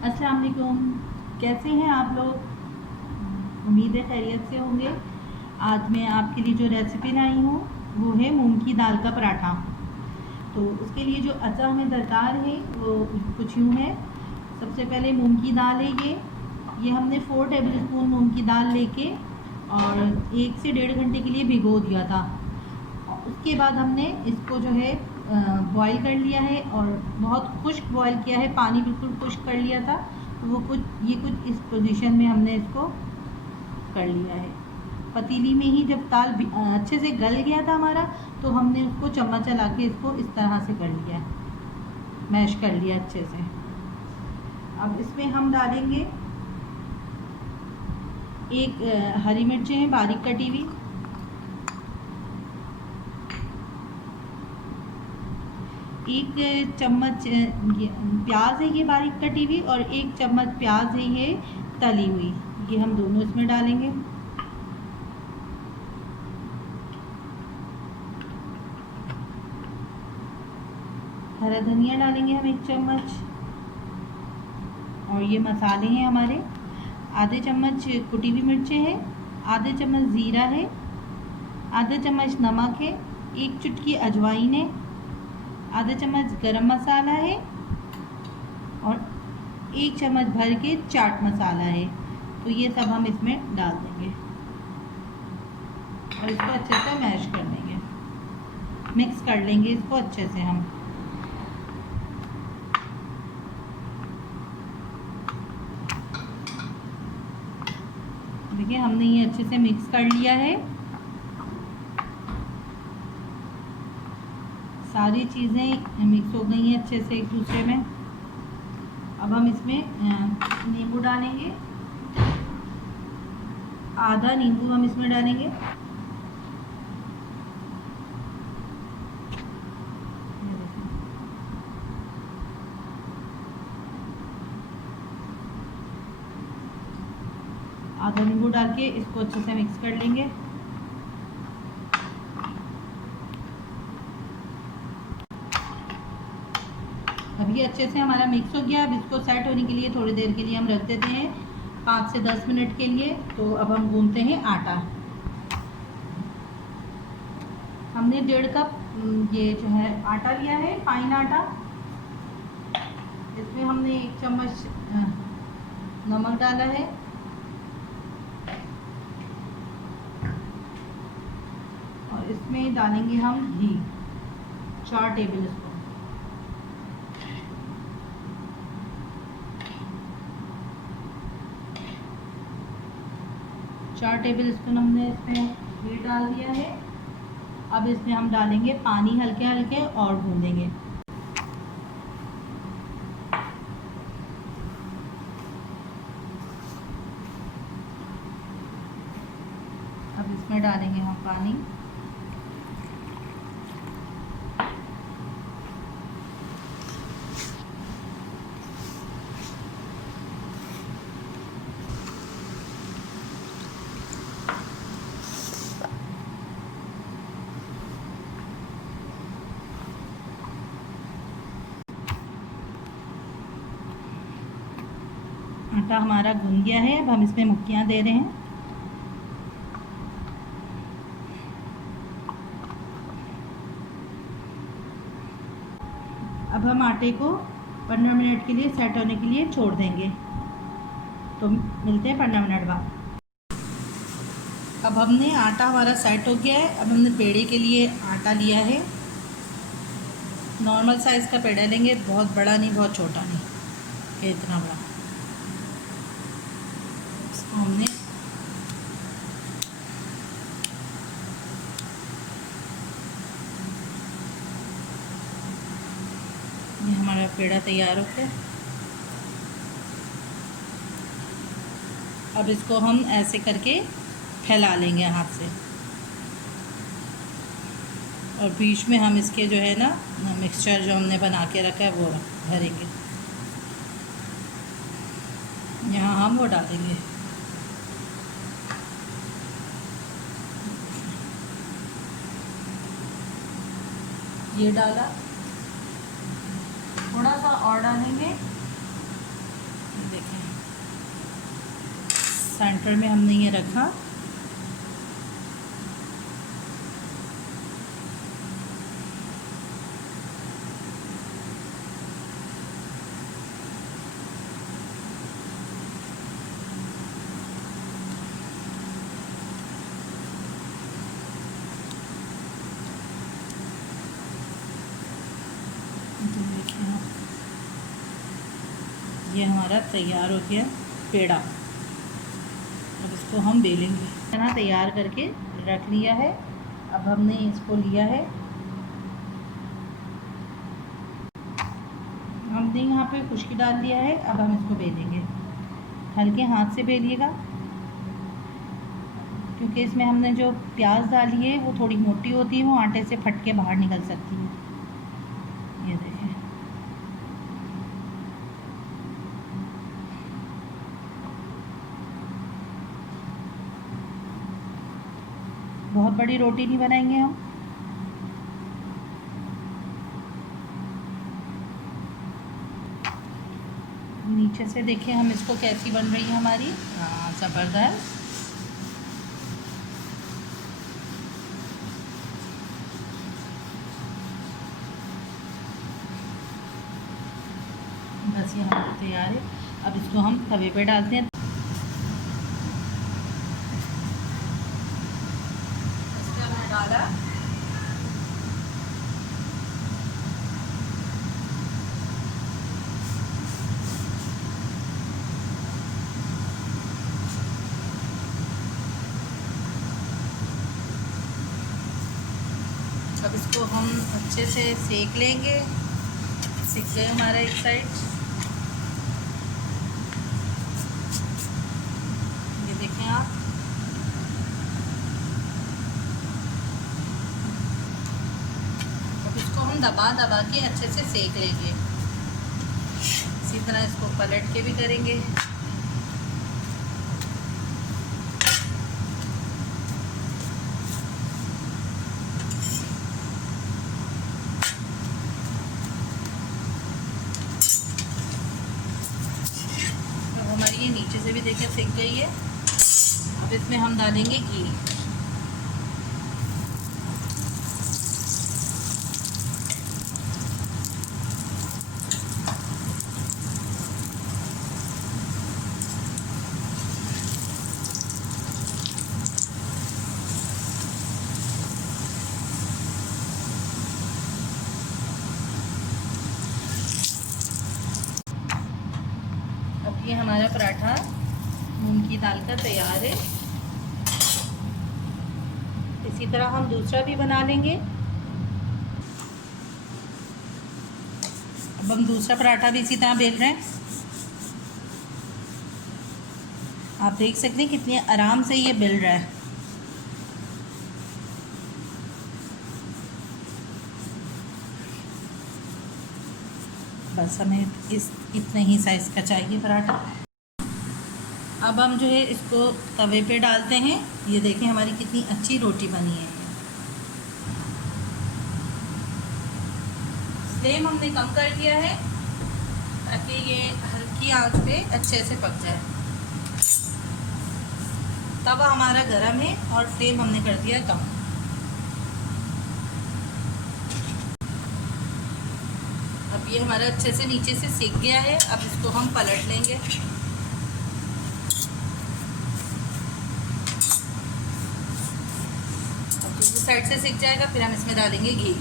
अस्सलाम वालेकुम। कैसे हैं आप लोग? उम्मीद है खैरियत से होंगे। आज मैं आपके लिए जो रेसिपी लाई हूँ वो है मूंग की दाल का पराठा। तो उसके लिए जो अज्जा हमें दरकार है वो कुछ यूँ है। सबसे पहले मूंग की दाल है ये हमने 4 टेबल स्पून मूंग की दाल लेके और 1 से 1.5 घंटे के लिए भिगो दिया था। उसके बाद हमने इसको जो है बॉईल कर लिया है और बहुत खुश्क बॉईल किया है, पानी बिल्कुल खुश्क कर लिया था। तो वो कुछ इस पोजीशन में हमने इसको कर लिया है। पतीली में ही जब दाल अच्छे से गल गया था हमारा, तो हमने उसको चम्मच चला के इसको इस तरह से कर लिया, मैश कर लिया अच्छे से। अब इसमें हम डालेंगे एक हरी मिर्चें हैं बारीक कटी हुई, एक चम्मच प्याज है ये बारीक कटी हुई, और 1 चम्मच प्याज है ये तली हुई। ये हम दोनों इसमें डालेंगे। हरा धनिया डालेंगे हम 1 चम्मच। और ये मसाले हैं हमारे, आधे चम्मच कुटी हुई मिर्चें हैं, आधे चम्मच ज़ीरा है, आधे चम्मच नमक है, 1 चुटकी अजवाइन है, आधा चम्मच गरम मसाला है और 1 चम्मच भर के चाट मसाला है। तो ये सब हम इसमें डाल देंगे और इसको अच्छे से मैश कर लेंगे, मिक्स कर लेंगे इसको अच्छे से हम। देखिए हमने ये अच्छे से मिक्स कर लिया है। सारी चीज़ें मिक्स हो गई हैं अच्छे से एक दूसरे में। अब हम इसमें नींबू डालेंगे, आधा नींबू हम इसमें डालेंगे। आधा नींबू डाल के इसको अच्छे से मिक्स कर लेंगे। अब ये अच्छे से हमारा मिक्स हो गया। अब इसको सेट होने के लिए थोड़ी देर के लिए हम रख देते हैं, 5 से 10 मिनट के लिए। तो अब हम गूंथते हैं आटा। हमने 1.5 कप ये जो है आटा लिया है, फाइन आटा। इसमें हमने 1 चम्मच नमक डाला है और इसमें डालेंगे हम घी 4 टेबल स्पून। चार टेबल स्पून हमने इसमें घी डाल दिया है। अब इसमें हम डालेंगे पानी हल्के हल्के और भूनेंगे। अब इसमें डालेंगे हम पानी। आटा हमारा गूंद गया है। अब हम इसमें मुक्कियाँ दे रहे हैं। अब हम आटे को 15 मिनट के लिए सेट होने के लिए छोड़ देंगे। तो मिलते हैं 15 मिनट बाद। अब हमने आटा हमारा सेट हो गया है। अब हमने पेड़े के लिए आटा लिया है। नॉर्मल साइज़ का पेड़ा लेंगे, बहुत बड़ा नहीं बहुत छोटा नहीं, ये इतना बड़ा। इसको हमने ये हमारा पेड़ा तैयार हो गया। अब इसको हम ऐसे करके फैला लेंगे हाथ से और बीच में हम इसके जो है ना मिक्सचर जो हमने बना के रखा है वो भरेंगे। यहाँ हम वो डालेंगे। ये डाला, थोड़ा सा और डालेंगे, देखें सेंटर में हमने ये रखा। तो देखिए आप, ये हमारा तैयार हो गया पेड़ा। अब इसको हम बेलेंगे। खाना तैयार करके रख लिया है। अब हमने इसको लिया है, हमने यहाँ पे खुश्की डाल दिया है। अब हम इसको बेलेंगे। हल्के हाथ से बेलिएगा, क्योंकि इसमें हमने जो प्याज डाली है वो थोड़ी मोटी होती है, वो आटे से फट के बाहर निकल सकती है। ये देखें, बहुत बड़ी रोटी नहीं बनाएंगे हम। नीचे से देखिए हम इसको कैसी बन रही है हमारी। हाँ, ज़बरदस्त। बस ये हमारा तैयार है। अब इसको हम तवे पे डालते हैं। इसको हमने डाला, अब इसको हम अच्छे से सेक लेंगे। सिक गए हमारा एक साइड। ये देखें आप, अब इसको हम दबा दबा के अच्छे से सेक लेंगे। इसी तरह इसको पलट के भी करेंगे। ये नीचे से भी देखिए सिक गई है। अब इसमें हम डालेंगे घी। ये हमारा पराठा मूंग की दाल का तैयार है। इसी तरह हम दूसरा भी बना लेंगे। अब हम दूसरा पराठा भी इसी तरह बेल रहे हैं। आप देख सकते हैं कितनी आराम से ये बेल रहा है। बस हमें इतने ही साइज़ का चाहिए पराठा। अब हम जो है इसको तवे पे डालते हैं। ये देखें हमारी कितनी अच्छी रोटी बनी है। फ्लेम हमने कम कर दिया है ताकि ये हल्की आंच पे अच्छे से पक जाए। तवा हमारा गरम है और फ्लेम हमने कर दिया कम। अब ये हमारा अच्छे से नीचे से सीख गया है। अब इसको हम पलट लेंगे। अब दूसरी साइड से सीख जाएगा, फिर हम इसमें डालेंगे घी।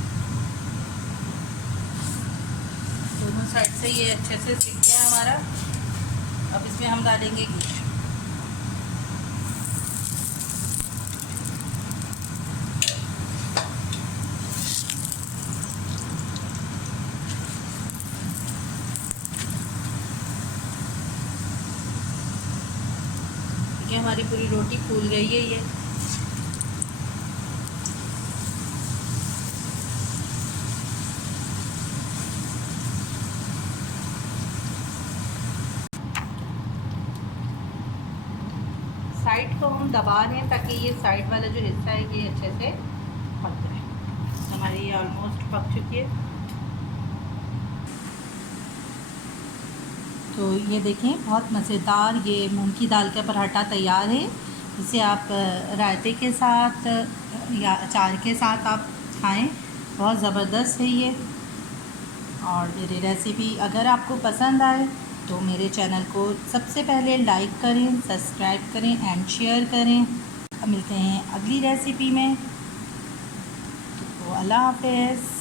दोनों साइड से ये अच्छे से सीख गया हमारा। अब इसमें हम डालेंगे घी। ये हमारी पूरी रोटी फूल गई है। ये साइड को हम दबा रहे हैं ताकि ये साइड वाला जो हिस्सा है ये अच्छे से पक जाए। हमारी ये ऑलमोस्ट पक चुकी है। तो ये देखें, बहुत मज़ेदार ये मूंग की दाल का पराठा तैयार है। इसे आप रायते के साथ या अचार के साथ आप खाएं, बहुत ज़बरदस्त है ये। और मेरी रेसिपी अगर आपको पसंद आए तो मेरे चैनल को सबसे पहले लाइक करें, सब्सक्राइब करें एंड शेयर करें। मिलते हैं अगली रेसिपी में। तो अल्लाह हाफ़िज़।